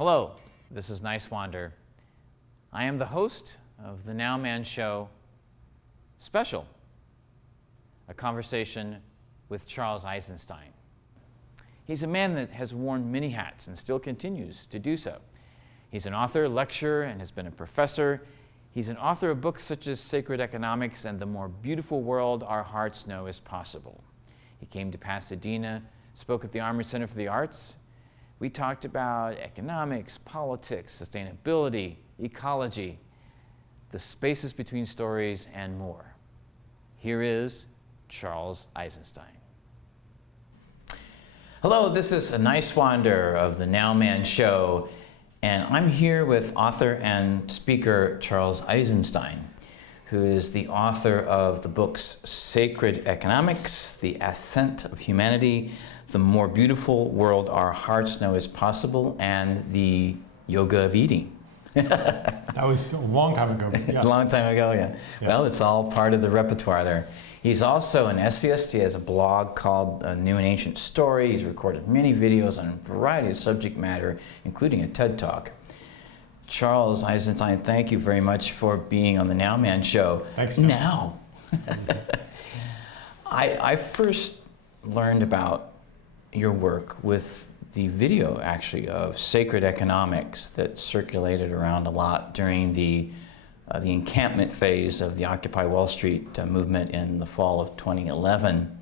Hello, this is Nice Wander. I am the host of the Now Man Show Special, a conversation with Charles Eisenstein. He's a man that has worn many hats and still continues to do so. He's an author, lecturer, and has been a professor. He's an author of books such as Sacred Economics and The More Beautiful World Our Hearts Know Is Possible. He came to Pasadena, spoke at the Armory Center for the Arts. We talked about economics, politics, sustainability, ecology, the spaces between stories, and more. Here is Charles Eisenstein. Hello, this is a Nice Wander of the Now Man Show, and I'm here with author and speaker Charles Eisenstein, who is the author of the books Sacred Economics, The Ascent of Humanity, The More Beautiful World Our Hearts Know Is Possible, and The Yoga of Eating. That was a long time ago. Yeah. A long time ago, yeah. Well, it's all part of the repertoire there. He's also an essayist. He has a blog called New and Ancient Story. He's recorded many videos on a variety of subject matter, including a TED Talk. Charles Eisenstein, thank you very much for being on the Now Man Show. Thanks. Now. I first learned about your work with the video, actually, of Sacred Economics that circulated around a lot during the encampment phase of the Occupy Wall Street movement in the fall of 2011.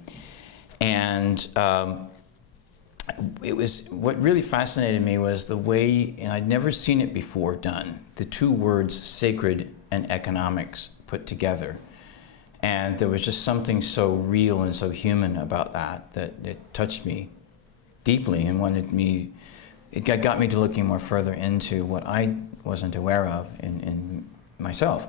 And it was, what really fascinated me was the way, and I'd never seen it before done, the two words sacred and economics put together. And there was just something so real and so human about that it touched me deeply and it got me to looking more further into what I wasn't aware of in myself.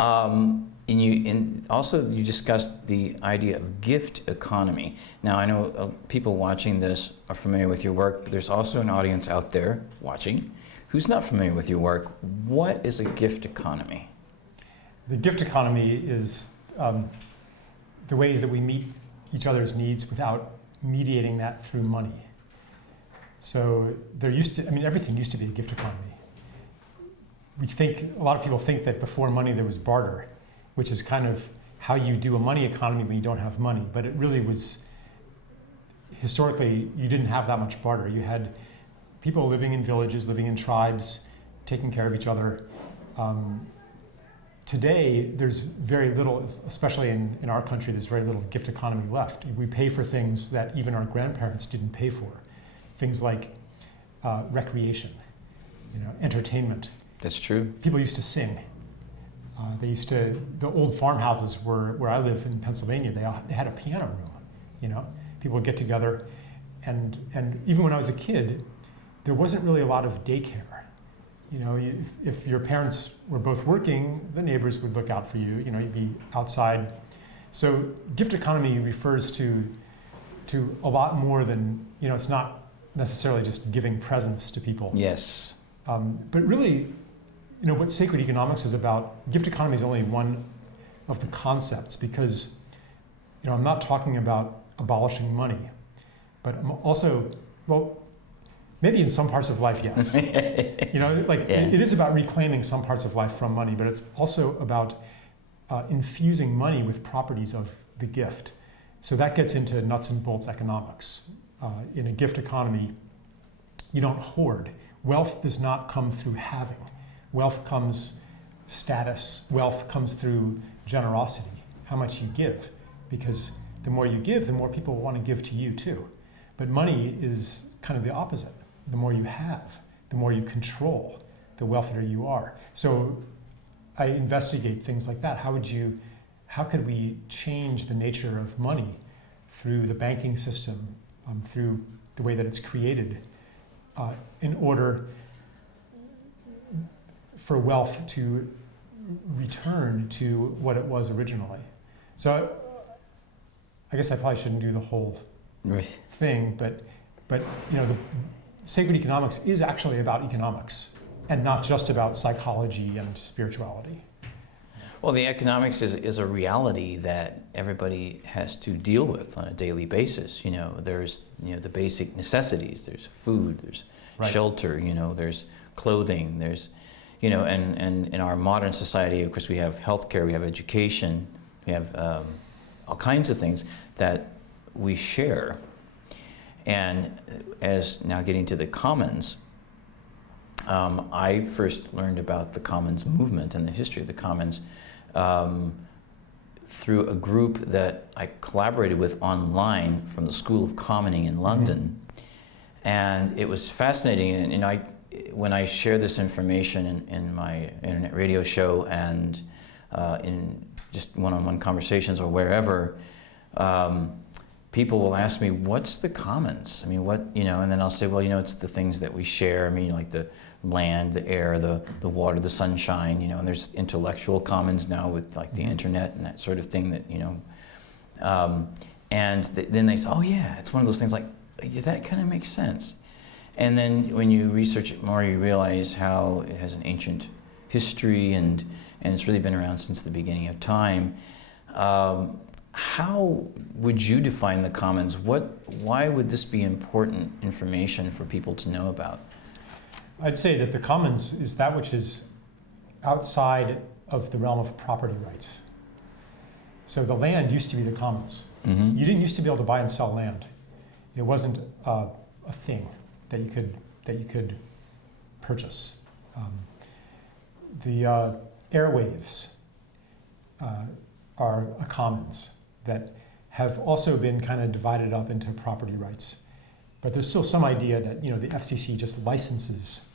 And also you discussed the idea of gift economy. Now I know people watching this are familiar with your work, but there's also an audience out there watching who's not familiar with your work. What is a gift economy? The gift economy is the ways that we meet each other's needs without mediating that through money. So everything used to be a gift economy. A lot of people think that before money there was barter, which is kind of how you do a money economy when you don't have money. But it really was, historically, you didn't have that much barter. You had people living in villages, living in tribes, taking care of each other. Today, there's very little, especially in our country, there's very little gift economy left. We pay for things that even our grandparents didn't pay for. Things like recreation, entertainment. That's true. People used to sing. The old farmhouses where I live in Pennsylvania, they had a piano room. People would get together, and even when I was a kid, there wasn't really a lot of daycare. If your parents were both working, the neighbors would look out for you. You'd be outside. So gift economy refers to a lot more than, it's not necessarily just giving presents to people. Yes. But really, what sacred economics is about, gift economy is only one of the concepts, because I'm not talking about abolishing money, but I'm also, maybe in some parts of life, yes. It is about reclaiming some parts of life from money, but it's also about infusing money with properties of the gift. So that gets into nuts and bolts economics. In a gift economy, you don't hoard. Wealth does not come through having. Wealth comes status. Wealth comes through generosity, how much you give. Because the more you give, the more people want to give to you too. But money is kind of the opposite. The more you have, the more you control, the wealthier you are. So I investigate things like that. How could we change the nature of money through the banking system, through the way that it's created, in order for wealth to return to what it was originally? So I guess I probably shouldn't do the whole thing, but the sacred economics is actually about economics and not just about psychology and spirituality. Well, the economics is a reality that everybody has to deal with on a daily basis. You know, there's the basic necessities. There's food. There's shelter. You know, there's clothing. There's and in our modern society, of course, we have healthcare. We have education. We have all kinds of things that we share. And as now getting to the commons, I first learned about the commons movement and the history of the commons through a group that I collaborated with online from the School of Commoning in London. And it was fascinating. And when I share this information in my internet radio show and in just one-on-one conversations or wherever, people will ask me, what's the commons? I mean, and then I'll say, well, it's the things that we share. I mean, like the land, the air, the water, the sunshine, and there's intellectual commons now with like the internet and that sort of thing that, then they say, oh yeah, it's one of those things like, yeah, that kind of makes sense. And then when you research it more, you realize how it has an ancient history and it's really been around since the beginning of time. How would you define the commons? Why would this be important information for people to know about? I'd say that the commons is that which is outside of the realm of property rights. So the land used to be the commons. Mm-hmm. You didn't used to be able to buy and sell land. It wasn't a thing that you could purchase. The airwaves are a commons that have also been kind of divided up into property rights. But there's still some idea that the FCC just licenses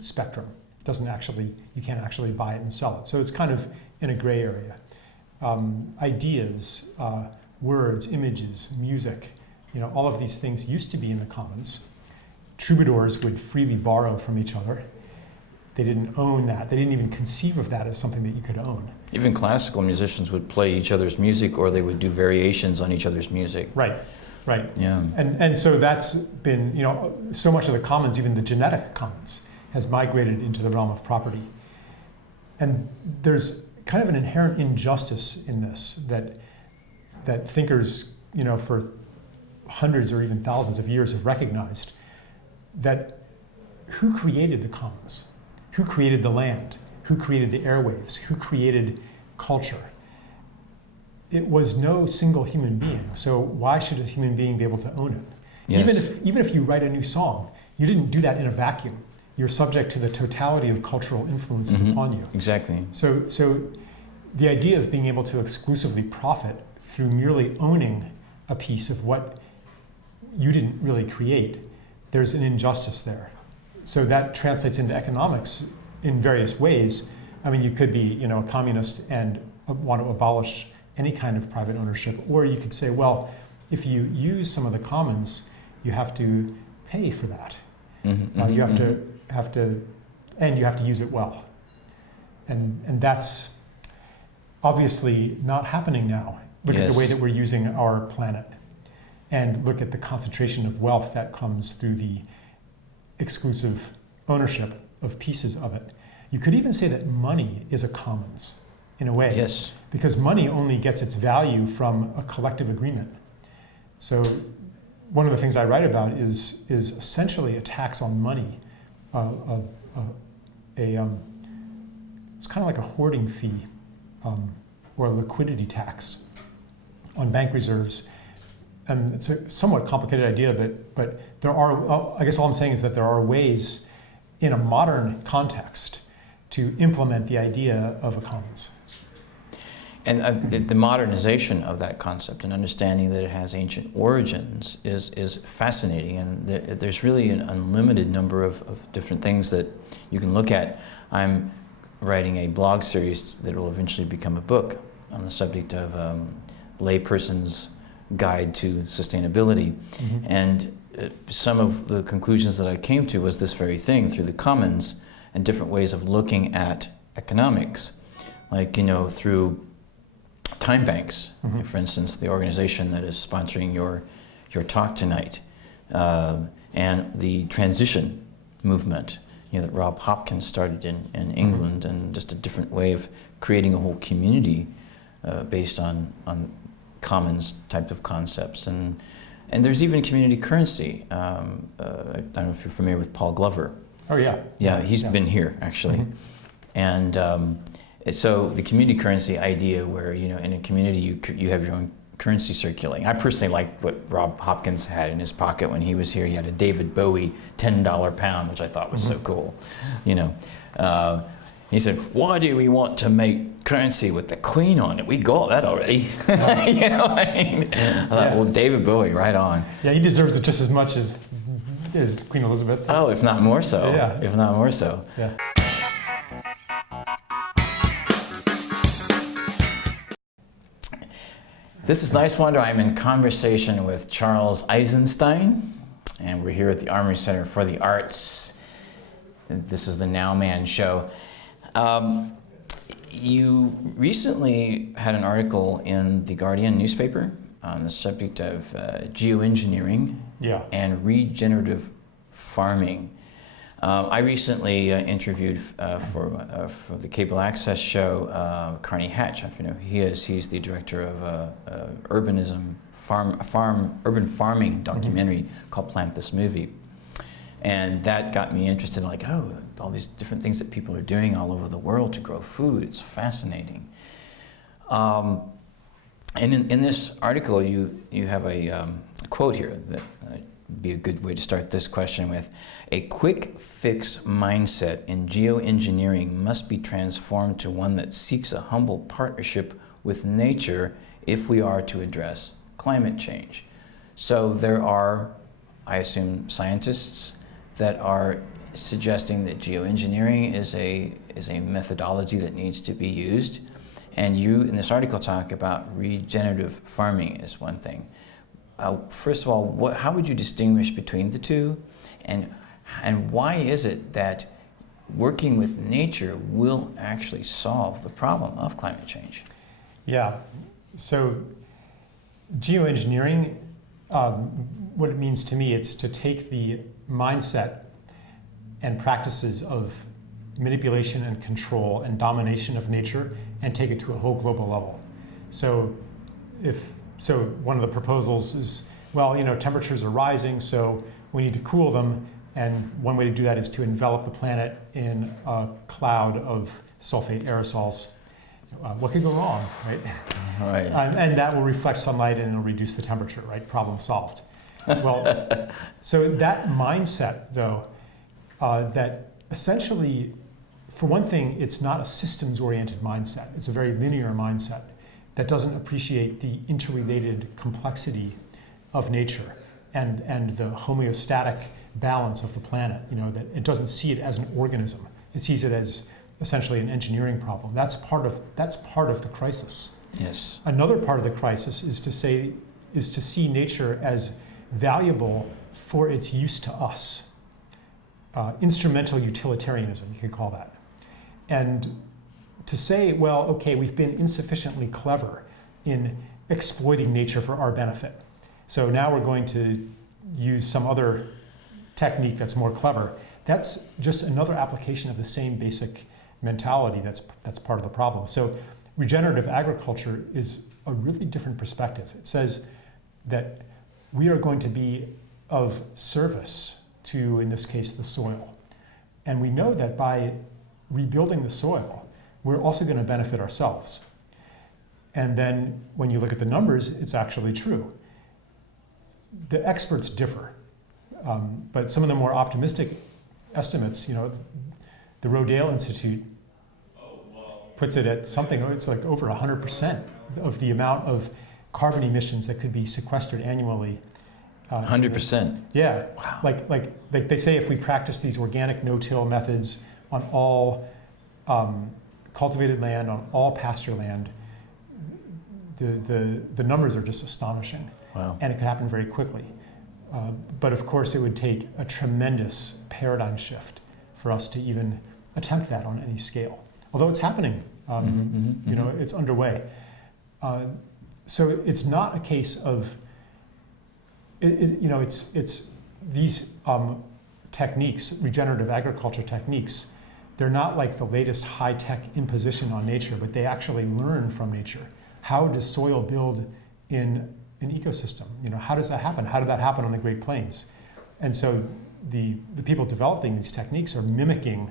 spectrum. You can't actually buy it and sell it. So it's kind of in a gray area. Ideas, words, images, music, all of these things used to be in the commons. Troubadours would freely borrow from each other. They didn't own that. They didn't even conceive of that as something that you could own. Even classical musicians would play each other's music, or they would do variations on each other's music. Right. Yeah. And so that's been, so much of the commons, even the genetic commons, has migrated into the realm of property. And there's kind of an inherent injustice in this that thinkers, for hundreds or even thousands of years have recognized that who created the commons? Who created the land? Who created the airwaves? Who created culture? It was no single human being. So why should a human being be able to own it? Yes. Even if you write a new song, you didn't do that in a vacuum. You're subject to the totality of cultural influences upon you. Exactly. So the idea of being able to exclusively profit through merely owning a piece of what you didn't really create, there's an injustice there. So that translates into economics in various ways. I mean, you could be, a communist and want to abolish any kind of private ownership, or you could say, well, if you use some of the commons, you have to pay for that. You have to use it well, and that's obviously not happening now. Look at the way that we're using our planet, and look at the concentration of wealth that comes through the exclusive ownership of pieces of it. You could even say that money is a commons in a way. Yes. Because money only gets its value from a collective agreement. So one of the things I write about is essentially a tax on money. It's kind of like a hoarding fee or a liquidity tax on bank reserves. And it's a somewhat complicated idea, but there are, I guess all I'm saying is that there are ways in a modern context to implement the idea of a commons. And the modernization of that concept and understanding that it has ancient origins is fascinating. And there's really an unlimited number of different things that you can look at. I'm writing a blog series that will eventually become a book on the subject of layperson's guide to sustainability. And some of the conclusions that I came to was this very thing through the commons and different ways of looking at economics. Like, through time banks, for instance, the organization that is sponsoring your talk tonight, and the transition movement that Rob Hopkins started in England and just a different way of creating a whole community based on commons type of concepts. And there's even community currency. I don't know if you're familiar with Paul Glover. Oh, yeah. Yeah, he's been here, actually. Mm-hmm. And so the community currency idea where, in a community you have your own currency circulating. I personally like what Rob Hopkins had in his pocket when he was here. He had a David Bowie $10 pound, which I thought was so cool. He said, "Why do we want to make currency with the Queen on it? We got that already." What I thought, well, David Bowie, right on. Yeah, he deserves it just as much as Queen Elizabeth. Oh, if not more so. Yeah. If not more so. Yeah. This is Nice Wonder. I'm in conversation with Charles Eisenstein, and we're here at the Armory Center for the Arts. This is the Now Man Show. You recently had an article in the Guardian newspaper on the subject of geoengineering and regenerative farming. I recently interviewed for the cable access show Carney Hatch. I don't know who he is. He's the director of urban farming documentary called Plant This Movie. And that got me interested in all these different things that people are doing all over the world to grow food. It's fascinating. And in this article, you have a quote here that would be a good way to start this question with. "A quick fix mindset in geoengineering must be transformed to one that seeks a humble partnership with nature if we are to address climate change." So there are, I assume, scientists that are suggesting that geoengineering is a methodology that needs to be used. And you, in this article, talk about regenerative farming as one thing. First of all, how would you distinguish between the two? And why is it that working with nature will actually solve the problem of climate change? Yeah. So geoengineering, what it means to me, it's to take the mindset and practices of manipulation and control and domination of nature and take it to a whole global level. So one of the proposals is, temperatures are rising, so we need to cool them, and one way to do that is to envelop the planet in a cloud of sulfate aerosols. What could go wrong, right? Right. And that will reflect sunlight and it'll reduce the temperature, right? Problem solved. Well, so that mindset, though, that essentially, for one thing, it's not a systems-oriented mindset. It's a very linear mindset that doesn't appreciate the interrelated complexity of nature and the homeostatic balance of the planet. That it doesn't see it as an organism. It sees it as essentially an engineering problem. That's part of the crisis. Yes. Another part of the crisis is to see nature as valuable for its use to us. Instrumental utilitarianism, you could call that. And to say, we've been insufficiently clever in exploiting nature for our benefit. So now we're going to use some other technique that's more clever. That's just another application of the same basic mentality that's part of the problem. So regenerative agriculture is a really different perspective. It says that we are going to be of service to, in this case, the soil. And we know that by rebuilding the soil, we're also going to benefit ourselves. And then when you look at the numbers, it's actually true. The experts differ, but some of the more optimistic estimates, the Rodale Institute puts it at something, it's like over 100% of the amount of carbon emissions that could be sequestered annually. 100%? Yeah. Wow. Like they say, if we practice these organic no-till methods on all cultivated land, on all pasture land, the numbers are just astonishing. Wow. And it could happen very quickly. But of course, it would take a tremendous paradigm shift for us to even attempt that on any scale. Although it's happening, it's underway. So it's not a case of, it's these techniques, regenerative agriculture techniques, they're not like the latest high-tech imposition on nature, but they actually learn from nature. How does soil build in an ecosystem? How does that happen? How did that happen on the Great Plains? And so the people developing these techniques are mimicking,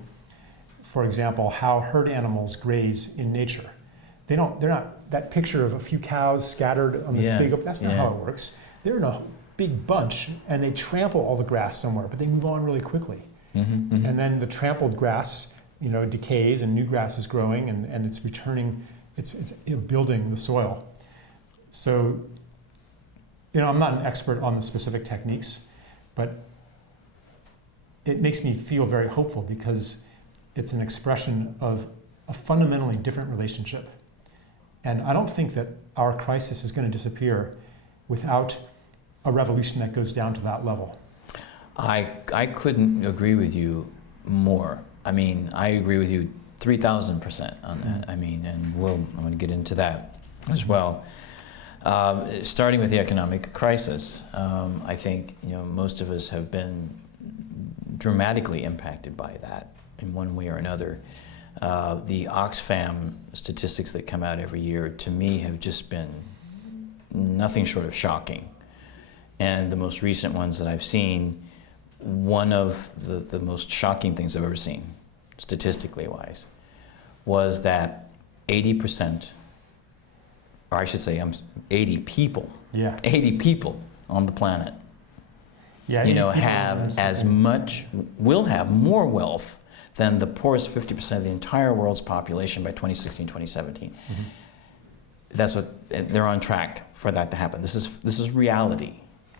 for example, how herd animals graze in nature. They're not that picture of a few cows scattered on this big, that's not how it works. They're in a big bunch and they trample all the grass somewhere, but they move on really quickly. And then the trampled grass, decays and new grass is growing and it's returning, it's building the soil. So, I'm not an expert on the specific techniques, but it makes me feel very hopeful because it's an expression of a fundamentally different relationship. And I don't think that our crisis is going to disappear without a revolution that goes down to that level. I couldn't agree with you more. I agree with you 3,000% on that. And I'm going to get into that as well. Starting with the economic crisis, I think most of us have been dramatically impacted by that in one way or another. The Oxfam statistics that come out every year, to me, have just been nothing short of shocking. And the most recent ones that I've seen, one of the most shocking things I've ever seen, statistically wise, was that 80%, or I should say 80 people, 80 people on the planet, have as much, will have more wealth than the poorest 50% of the entire world's population by 2016, 2017. That's what, they're on track for that to happen. This is reality.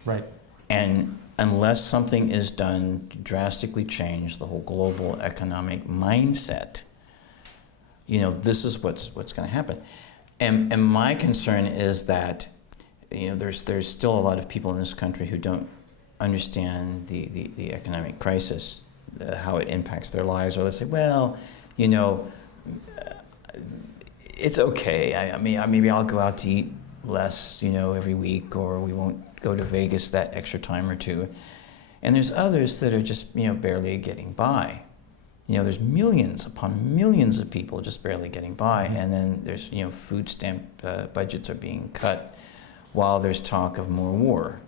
Right. And unless something is done to drastically change the whole global economic mindset, this is what's going to happen. And my concern is that, there's still a lot of people in this country who don't understand the economic crisis, how it impacts their lives, or they say, well, it's okay. Maybe I'll go out to eat less, every week, or we won't go to Vegas that extra time or two. And there's others that are just, barely getting by. There's millions upon millions of people just barely getting by, and then there's, food stamp budgets are being cut while there's talk of more war.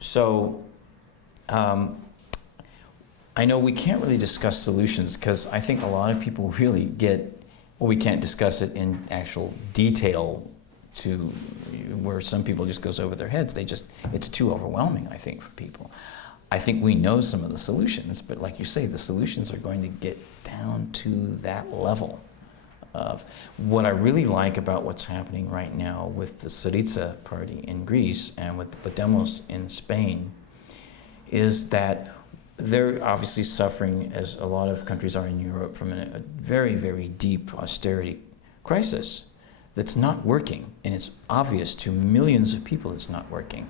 So I know we can't really discuss solutions because I think a lot of people really get, we can't discuss it in actual detail to where some people just goes over their heads. It's too overwhelming, I think, for people. I think we know some of the solutions, but like you say, the solutions are going to get down to that level of what I really like about what's happening right now with the Syriza party in Greece and with the Podemos in Spain is that they're obviously suffering, as a lot of countries are in Europe, from a very, very deep austerity crisis that's not working, and it's obvious to millions of people it's not working.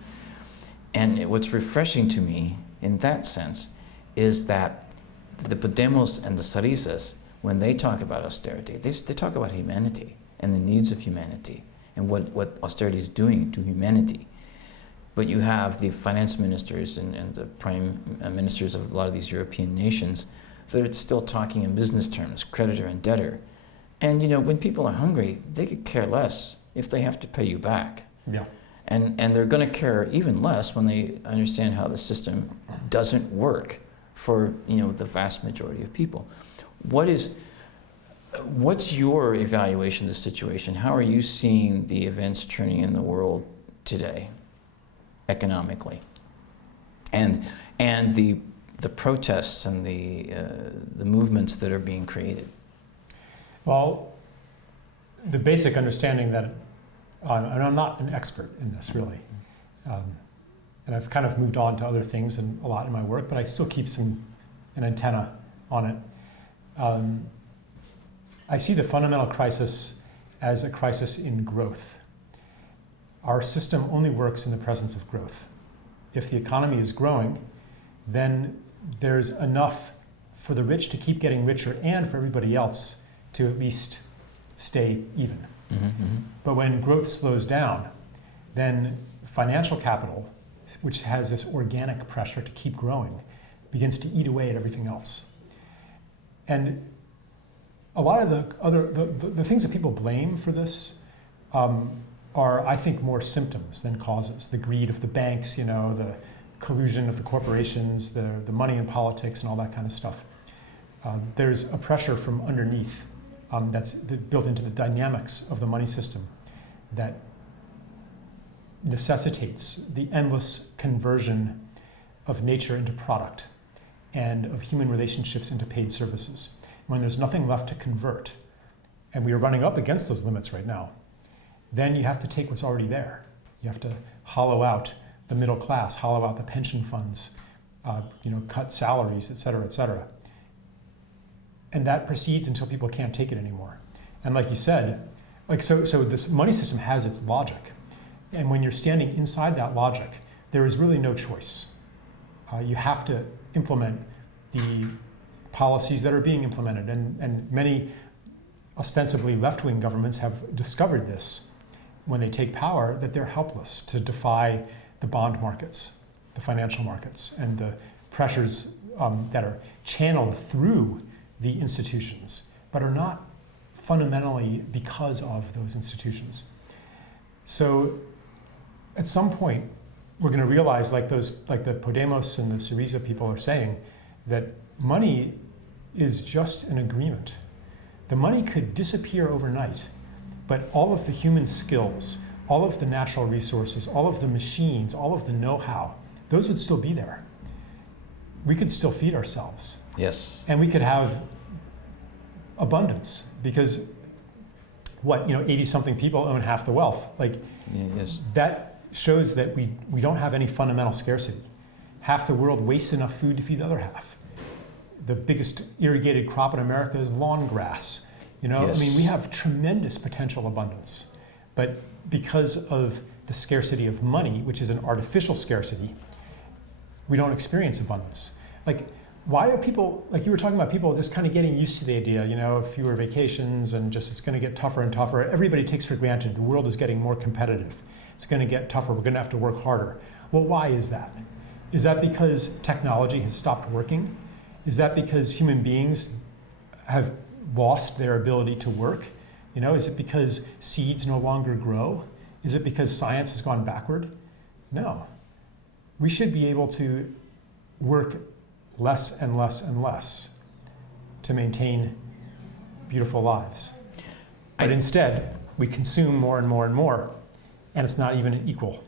And what's refreshing to me in that sense is that the Podemos and the Syrizas, when they talk about austerity, they talk about humanity and the needs of humanity and what austerity is doing to humanity. But you have the finance ministers and the prime ministers of a lot of these European nations that are still talking in business terms, creditor and debtor. And when people are hungry, they could care less if they have to pay you back. Yeah. And they're going to care even less when they understand how the system doesn't work for the vast majority of people. What's your evaluation of the situation? How are you seeing the events turning in the world today, economically, and the protests and the movements that are being created? Well, the basic understanding that, and I'm not an expert in this really, and I've kind of moved on to other things and a lot in my work, but I still keep an antenna on it. I see the fundamental crisis as a crisis in growth. Our system only works in the presence of growth. If the economy is growing, then there's enough for the rich to keep getting richer and for everybody else to at least stay even. But when growth slows down, then financial capital, which has this organic pressure to keep growing, begins to eat away at everything else. And a lot of the things that people blame for this are, I think, more symptoms than causes. The greed of the banks, the collusion of the corporations, the money in politics, and all that kind of stuff. There's a pressure from underneath that's built into the dynamics of the money system that necessitates the endless conversion of nature into product and of human relationships into paid services. When there's nothing left to convert, and we are running up against those limits right now, then you have to take what's already there. You have to hollow out the middle class, hollow out the pension funds, cut salaries, et cetera, et cetera. And that proceeds until people can't take it anymore. And like you said, so this money system has its logic. And when you're standing inside that logic, there is really no choice. You have to implement the policies that are being implemented. And many ostensibly left-wing governments have discovered this when they take power, that they're helpless to defy the bond markets, the financial markets, and the pressures that are channeled through the institutions, but are not fundamentally because of those institutions. So at some point, we're going to realize, like the Podemos and the Syriza people are saying, that money is just an agreement. The money could disappear overnight, but all of the human skills, all of the natural resources, all of the machines, all of the know-how, those would still be there. We could still feed ourselves. Yes. And we could have abundance, because 80-something people own half the wealth. Yes. That shows that we don't have any fundamental scarcity. Half the world wastes enough food to feed the other half. The biggest irrigated crop in America is lawn grass. Yes. We have tremendous potential abundance, but because of the scarcity of money, which is an artificial scarcity, we don't experience abundance. Why are people, like you were talking about, people just kind of getting used to the idea, of fewer vacations and just it's going to get tougher and tougher. Everybody takes for granted the world is getting more competitive. It's going to get tougher. We're going to have to work harder. Well, why is that? Is that because technology has stopped working? Is that because human beings have lost their ability to work? Is it because seeds no longer grow? Is it because science has gone backward? No. We should be able to work less and less and less to maintain beautiful lives. But instead, we consume more and more and more, and it's not even equal.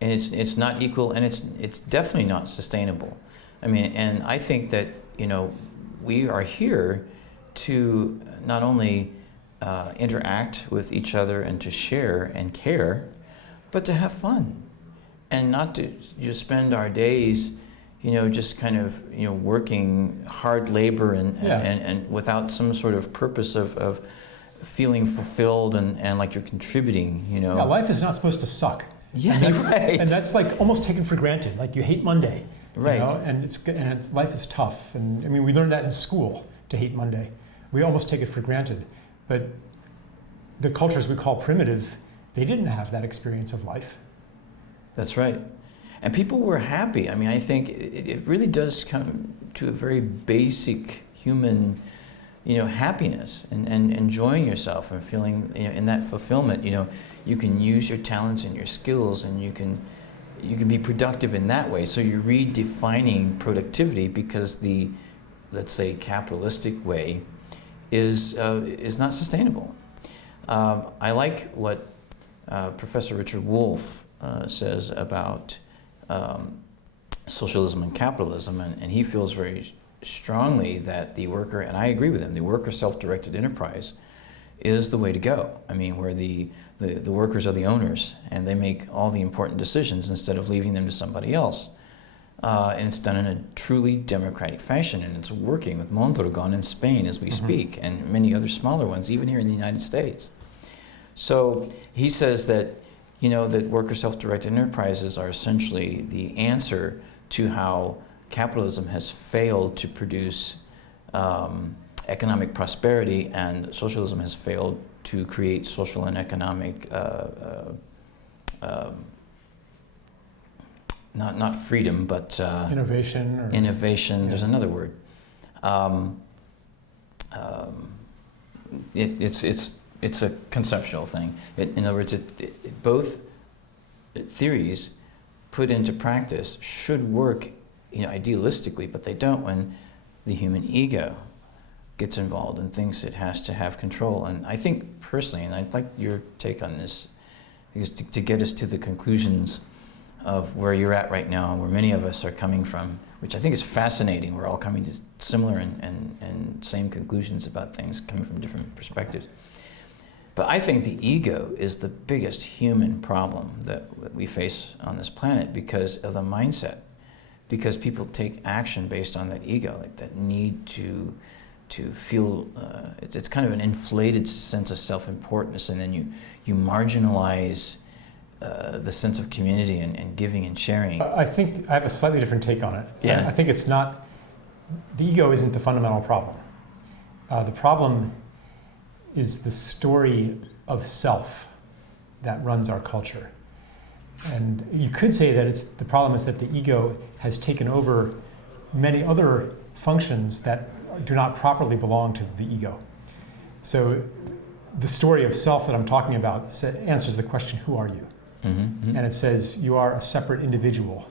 And it's not equal, and it's definitely not sustainable. And I think that we are here to not only interact with each other and to share and care, but to have fun, and not to just spend our days, just kind of working hard labor and without some sort of purpose of feeling fulfilled and like you're contributing. Yeah, life is not supposed to suck. Yeah, and that's like almost taken for granted. Like you hate Monday, right? And life is tough. And we learned that in school, to hate Monday. We almost take it for granted. But the cultures we call primitive, they didn't have that experience of life. That's right. And people were happy. I think it really does come to a very basic human, happiness and enjoying yourself and feeling, in that fulfillment. You can use your talents and your skills, and you can be productive in that way. So you're redefining productivity, because the, let's say, capitalistic way is not sustainable. I like what Professor Richard Wolff says about socialism and capitalism, and he feels very strongly that the worker, and I agree with him, the worker self-directed enterprise is the way to go. Where the workers are the owners, and they make all the important decisions instead of leaving them to somebody else. And it's done in a truly democratic fashion, and it's working with Mondragon in Spain as we speak, and many other smaller ones, even here in the United States. So he says that, that worker self-directed enterprises are essentially the answer to how capitalism has failed to produce economic prosperity, and socialism has failed to create social and economic not freedom, but innovation. Innovation. Yeah. There's another word. it's a conceptual thing. In other words, both theories put into practice should work, idealistically, but they don't when the human ego gets involved and thinks it has to have control. And I think personally, and I'd like your take on this, because to get us to the conclusions of where you're at right now, where many of us are coming from, which I think is fascinating. We're all coming to similar and same conclusions about things, coming from different perspectives. But I think the ego is the biggest human problem that we face on this planet because of the mindset. Because people take action based on that ego, like that need to feel, it's kind of an inflated sense of self-importance, and then you marginalize the sense of community and giving and sharing. I think I have a slightly different take on it. Yeah. I think it's not, the ego isn't the fundamental problem. The problem is the story of self that runs our culture. And you could say that the problem is that the ego has taken over many other functions that do not properly belong to the ego. So the story of self that I'm talking about answers the question, who are you? Mm-hmm, mm-hmm. And it says you are a separate individual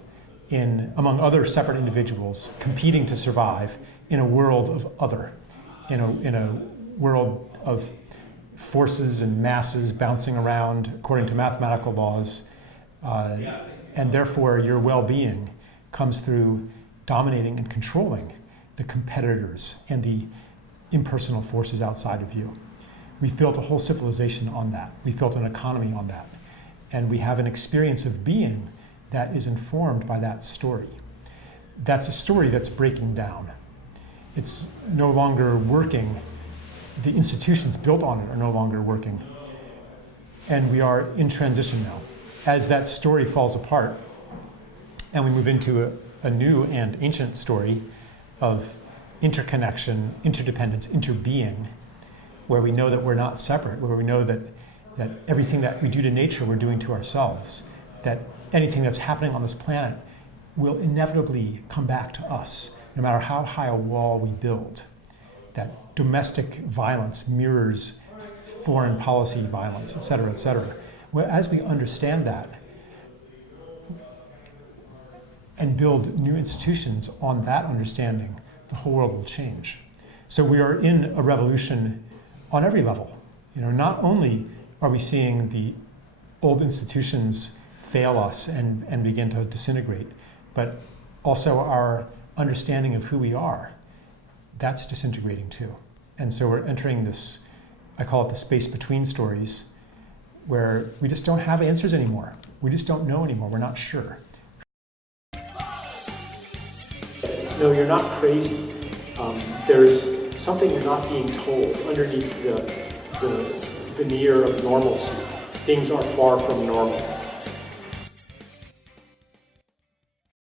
among other separate individuals competing to survive in a world of other, in a world of forces and masses bouncing around according to mathematical laws. And therefore your well-being comes through dominating and controlling the competitors and the impersonal forces outside of you. We've built a whole civilization on that. We've built an economy on that. And we have an experience of being that is informed by that story. That's a story that's breaking down. It's no longer working. The institutions built on it are no longer working. And we are in transition now. As that story falls apart and we move into a new and ancient story of interconnection, interdependence, interbeing, where we know that we're not separate, where we know that everything that we do to nature we're doing to ourselves, that anything that's happening on this planet will inevitably come back to us, no matter how high a wall we build. That domestic violence mirrors foreign policy violence, et cetera, et cetera. Well, as we understand that and build new institutions on that understanding, the whole world will change. So we are in a revolution on every level. Not only are we seeing the old institutions fail us and begin to disintegrate, but also our understanding of who we are, that's disintegrating too. And so we're entering this, I call it the space between stories, where we just don't have answers anymore. We just don't know anymore. We're not sure. No, you're not crazy. There's something you're not being told underneath the veneer of normalcy. Things are far from normal.